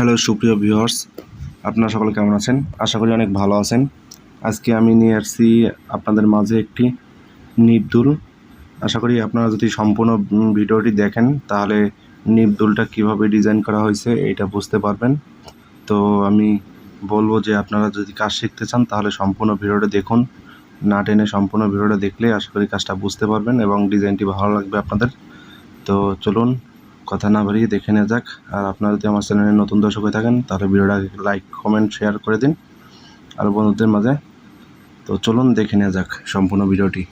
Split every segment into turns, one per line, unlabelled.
Hello সুপ্রিয় viewers আপনারা সকলে কেমন আছেন? আশা করি অনেক ভালো আছেন। আজকে আমি নিয়ে আসছি আপনাদের মাঝে একটি নিবদুল আশা করি আপনারা যদি সম্পূর্ণ ভিডিওটি দেখেন, তাহলে নিবদুলটা কীভাবে ডিজাইন করা হয়েছে এটা বুঝতে পারবেন। তো আমি বলব যে আপনারা যদি কাজ শিখতে চান, তাহলে সম্পূর্ণ ভিডিওটা দেখুন। না টেনে সম্পূর্ণ ভিডিওটা দেখলে আশা করি কাজটা বুঝতে পারবেন এবং ডিজাইনটি ভালো লাগবে আপনাদের। তো চলুন কথা না বাড়িয়ে দেখে নেওয়া যাক। আর আপনারা যদি আমার চ্যানেলে নতুন দর্শক হয়ে থাকেন, তাহলে ভিডিওটা লাইক, কমেন্ট, শেয়ার করে দিন। আর বন্ধুদের মাঝে। তো চলুন দেখে নেওয়া যাক সম্পূর্ণ ভিডিওটি।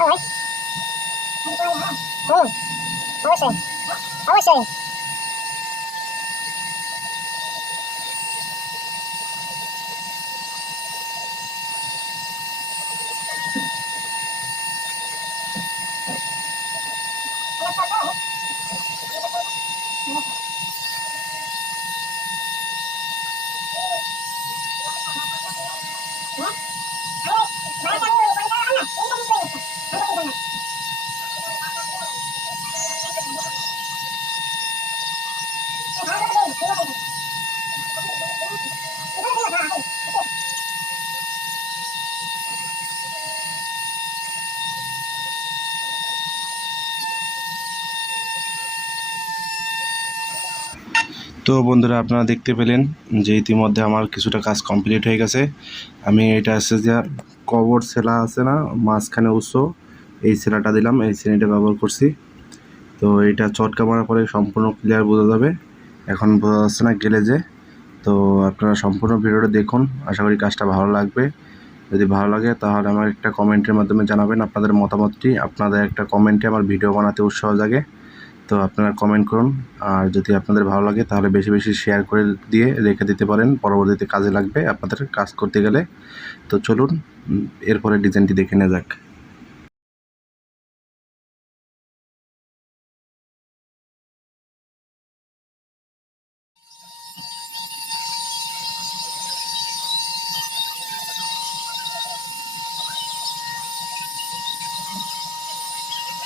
How much? How much? How much?
তো বন্ধুরা, আপনারা দেখতে পেলেন যে ইতিমধ্যে আমার কিছুটা কাজ কমপ্লিট হয়ে গেছে। আমি এটা আছে যে কবর সেলা আছে না, মাঝখানে উৎস, এই সেলাটা দিলাম, এই শ্রেণীটা ব্যবহার করছি। তো এটা চটকা মারার পরে সম্পূর্ণ ক্লিয়ার বোঝা যাবে। এখন বোঝা যাচ্ছে না গেলে যে। তো আপনারা সম্পূর্ণ ভিডিওটা দেখুন, আশা করি কাজটা ভালো লাগবে। যদি ভালো লাগে তাহলে আমার একটা কমেন্টের মাধ্যমে জানাবেন আপনাদের মতামতটি। আপনাদের একটা কমেন্টে আমার ভিডিও বানাতে উৎসাহ জাগে। তো আপনারা কমেন্ট করুন। আর যদি আপনাদের ভালো লাগে তাহলে বেশি বেশি শেয়ার করে দিয়ে রেখে দিতে পারেন। পরবর্তীতে কাজে লাগবে আপনাদের কাজ করতে গেলে। তো চলুন এরপরে ডিজাইনটি দেখে নেওয়া যাক।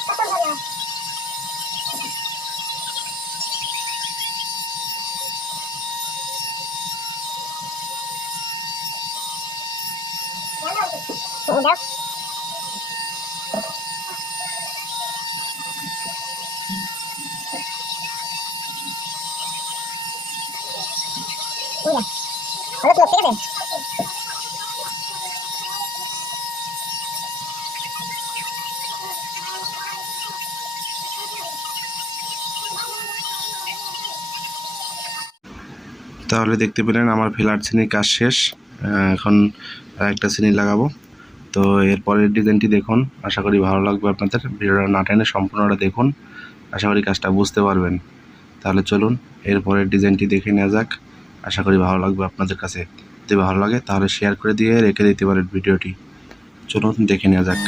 দাও হলো তো ঠিক আছে
তাহলে দেখতে পেলেন আমার ফিলার শ্রেণির কাজ শেষ। এখন একটা শ্রেণি লাগাবো। তো এরপরের ডিজাইনটি দেখুন। আশা করি ভালো লাগবে আপনাদের। ভিডিওটা না টেনে সম্পূর্ণটা দেখুন। আশা করি কাজটা বুঝতে পারবেন। তাহলে চলুন এরপরের ডিজাইনটি দেখে নেওয়া যাক। আশা করি ভালো লাগবে আপনাদের কাছে। যদি ভালো লাগে, তাহলে শেয়ার করে দিয়ে রেখে দিতে পারেন ভিডিওটি। চলুন, দেখে নেওয়া যাক।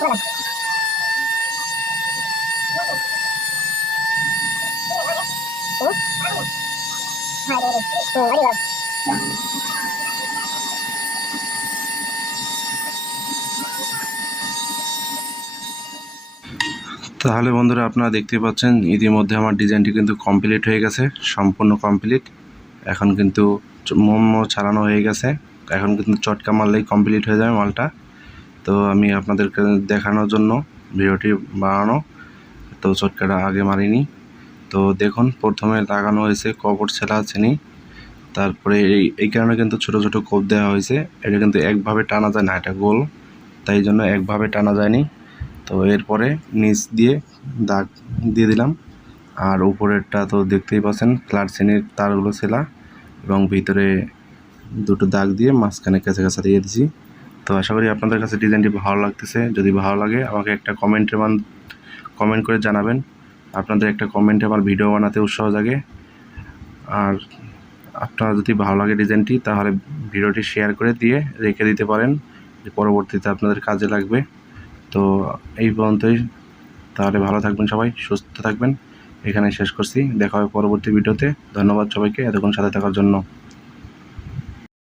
তাহলে বন্ধুরা আপনারা দেখতে পাচ্ছেন, ইতিমধ্যে আমার ডিজাইনটি কিন্তু কমপ্লিট হয়ে গেছে, সম্পূর্ণ কমপ্লিট এখন কিন্তু মোমো ছাড়ানো হয়ে গেছে। এখন কিন্তু চটকা মারলেই কমপ্লিট হয়ে যাবে মালটা। তো আমি আপনাদেরকে দেখানোর জন্য ভিডিওটি বানানো। তো চটকাটা আগে মারিনি। তো দেখুন, প্রথমে লাগানো হয়েছে কবর ছেলা চিনি তারপরে এই এই কারণে কিন্তু ছোট ছোট কোপ দেওয়া হয়েছে। এটা কিন্তু একভাবে টানা যায় না, এটা গোল। তাই জন্য একভাবে টানা যায়নি। তো এরপরে নিচ দিয়ে দাগ দিয়ে দিলাম। আর উপরেরটা তো দেখতেই পাচ্ছেন ফ্ল্যাট শ্রেণির তারগুলো ছেলা এবং ভিতরে দুটো দাগ দিয়ে মাঝখানে কাছে কাছে দিয়ে দিছি তো আশা করি আপনাদের কাছে ডিজাইনটি ভালো লাগতেছে। যদি ভালো লাগে, আমাকে একটা কমেন্টের মান কমেন্ট করে জানাবেন। আপনাদের একটা কমেন্টে আমার ভিডিও বানাতে উৎসাহ জাগে। আর আপনার যদি ভালো লাগে ডিজাইনটি তাহলে ভিডিওটি শেয়ার করে দিয়ে রেখে দিতে পারেন। যে পরবর্তীতে আপনাদের কাজে লাগবে। তো এই পর্যন্তই। তাহলে ভালো থাকবেন সবাই, সুস্থ থাকবেন। এখানে শেষ করছি। দেখা হবে পরবর্তী ভিডিওতে ধন্যবাদ সবাইকে এতক্ষণ সাথে থাকার জন্য।